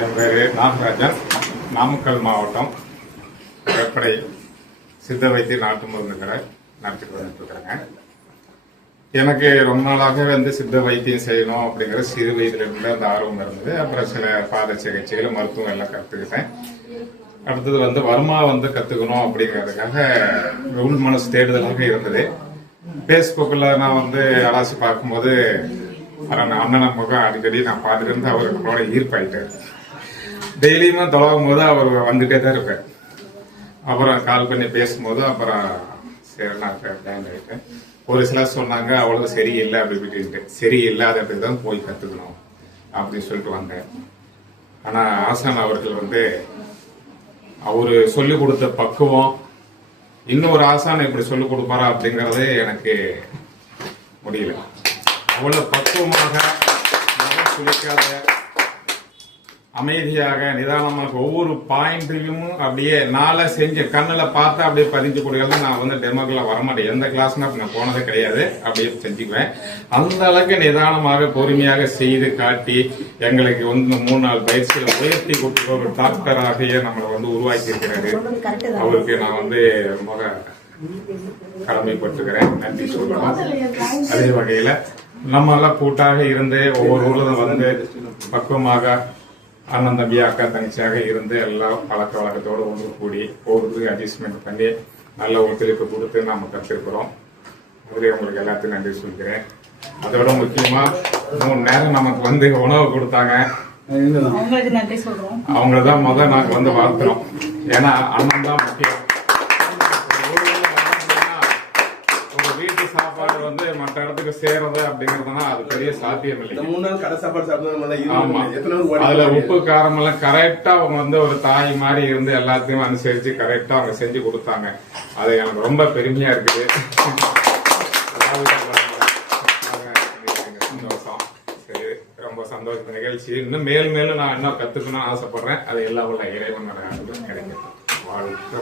என் பேர் நாகராஜன், நாமக்கல் மாவட்டம் வெப்படை சித்த வைத்திய நாட்டு மருந்து கடை நடத்திட்டு வந்துட்டு இருக்கிறேங்க. எனக்கு ரொம்ப நாளாக சித்த வைத்தியம் செய்யணும் அப்படிங்கிற சிறு வயதுல இருந்து அந்த ஆர்வம் இருந்தது. அப்புறம் சில பாத சிகிச்சைகள் மருத்துவம் எல்லாம் கற்றுக்கிட்டேன். அடுத்தது வர்மா கற்றுக்கணும் அப்படிங்கிறதுக்காக உள் மனசு தேடுதலாக இருந்தது. ஃபேஸ்புக்கில் நான் அலாசி பார்க்கும்போது அண்ணன் முகம் அடிக்கடி நான் பார்த்துட்டு இருந்து அவர் நம்மளோட ஈர்ப்பாயிட்டார். டெய்லியுமே தொலைவும் போது அவர் வந்துட்டே தான் இருப்பேன். அப்புறம் கால் பண்ணி பேசும்போது அப்புறம் சரி நான் ஜாயின் ஆகிட்டேன். ஒரு சிலர் சொன்னாங்க அவ்வளவு சரியில்லை அப்படின்ட்டு. சரியில்லாததுக்கு தான் போய் கற்றுக்கணும் அப்படின்னு சொல்லிட்டு வந்தேன். ஆனால் ஆசான் அவர்கள் அவரு சொல்லிக் கொடுத்த பக்குவம் இன்னொரு ஆசான் இப்படி சொல்லிக் கொடுப்பாரா அப்படிங்கறதே எனக்கு முடியல. அவ்வளவு பக்குவமாக சுழிக்காத அமைதியாக நிதானமாக ஒவ்வொரு பாயிண்ட்டையும் அப்படியே நாளை செஞ்சு கண்ணுல பார்த்தா அப்படியே பதிஞ்சு கொடுக்கறது. நான் டெமோக்கெல்லாம் வரமாட்டேன். எந்த கிளாஸ்னா நான் போனதே கிடையாது. அப்படியே செஞ்சுக்குவேன். அந்த அளவுக்கு நிதானமாக பொறுமையாக செய்து காட்டி எங்களுக்கு 3-4 பயிற்சிகளை உயர்த்தி கொடுத்து ஒரு டாக்டராகிய நம்மளை உருவாக்கி இருக்கிறாரு. அவருக்கு நான் முக கடமைப்பட்டுக்கிறேன், நன்றி சொல்றோம். அதே வகையில நம்ம எல்லாம் கூட்டாக இருந்து ஒவ்வொரு ஊர்ல பக்குவமாக அண்ணன் தம்பி அக்கா தங்கச்சியாக இருந்து எல்லாம் பழக்க வழக்கத்தோடு ஒன்று கூடி ஒவ்வொருத்தருக்கு அட்ஜஸ்ட்மெண்ட் பண்ணி நல்ல ஒத்துழைப்பு கொடுத்து நாம கற்றுக்கிறோம். அதுலேயே உங்களுக்கு எல்லாத்தையும் நன்றி சொல்கிறேன். அதோட முக்கியமா 3 நேரம் நமக்கு உணவு கொடுத்தாங்க. அவங்களதான் நாங்க வாழ்த்துறோம். ஏன்னா அண்ணன் தான் முக்கியம். வீட்டு சாப்பாடு மற்ற இடத்துக்கு சேரது அப்படிங்கறதுனா அது பெரிய சாத்தியம் இல்லை. ஆமா, அதுல உப்பு காரம் எல்லாம் கரெக்டா அவங்க ஒரு தாய் மாதிரி இருந்து எல்லாத்தையும் அனுசரிச்சு கரெக்டா அவங்க செஞ்சு கொடுத்தாங்க. அது எனக்கு ரொம்ப பெருமையா இருக்குது. சந்தோஷம். சரி, ரொம்ப சந்தோஷம் நிகழ்ச்சி. இன்னும் மேலும் நான் என்ன கத்துக்கணும்னு ஆசைப்படுறேன். அது எல்லா உள்ள இறைவன் கிடைக்கும். வாழ்க்கை.